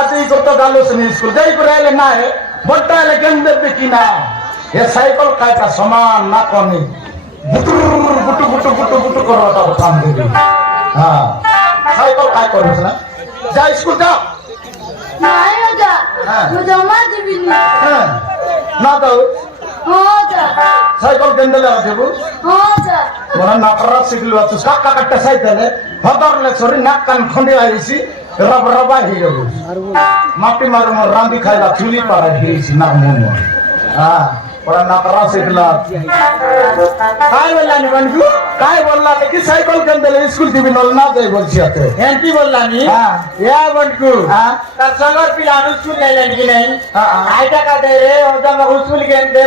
রাতে করতে গেল স্কুল যাই করে এলে না বড়টা এলে কেন দেবে কি না এ সাইকেল খাইটা সমান না কমে বুটু বুটু বুটু বুটু বুটু করোটা কাম দেবে হ্যাঁ সাইকেল খাই করিস না যা স্কুল যা নাই রাজা জমা দিবি হ্যাঁ না দাও সাইকেল কেন দিলে দেবো মনে নাকরা শিখলো আছে কাকা কাটটা সাইকেলে হদরলে সরি নাক কান খন্ডে আইছি রব রবা হয়ে যাবো মাটি মারু মোর রাঁধি খাইলা চুলি পাড়া হিয়েছি নাক মন হ্যাঁ ওরা নাকরা শিখলা काय बोलला नी बनकू काय बोलला की सायकल केन दिले स्कूल टीव्ही नल ना जाय बोलची आता एंटी बोलला नी हां या बनकू हां का सगळ पिलानु स्कूल लायला की नाही हां काय टाका दे रे ओजा मग स्कूल गेन दे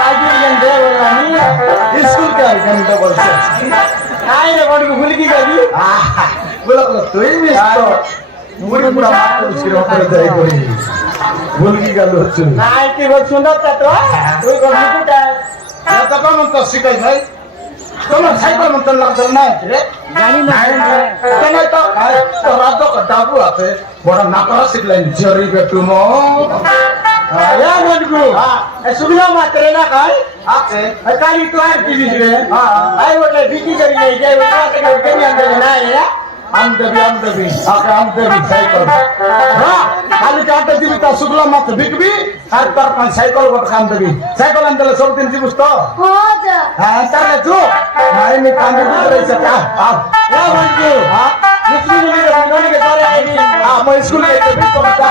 काजी गेन दे बोलला नी स्कूल के केन तो बोलची काय रे बनकू भुलकी गली बोला तोय मिस तो मुरी पुरा मात्र सिरो पर जाय कोई भुलकी गलो छु नाही ती बोल सुंदर का तो तू को मुकुटा या तो का म्हणतो शिकाय भाई तुम्हाला सायकल म्हणतो लागतो नाही रे जानी नाही नाही तो काय तो रातो का दाबू आते बडा नाकरा शिकलाय जरी बेटू मो या बनकू हां सुगला मात्र ना काय आते काली तो आर टीव्ही रे हां आई बोले बिकी करी नाही जाय बोला के केनी अंदर नाही या आमदबी आके आमदबी साइकिल हां खाली काटे दिबी ता सुगला मत बिकबी আর তার পাঁচ সাইকেল গট কাম দেবি সাইকেল আনলে সব দিন দিবস তো হ্যাঁ তাহলে তো নাই মি কাম দিবি রইছে তা আ या बनकू हां स्कूल में नोनी के तोरे आई हां मैं स्कूल में भी तो जा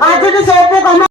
आज तो सब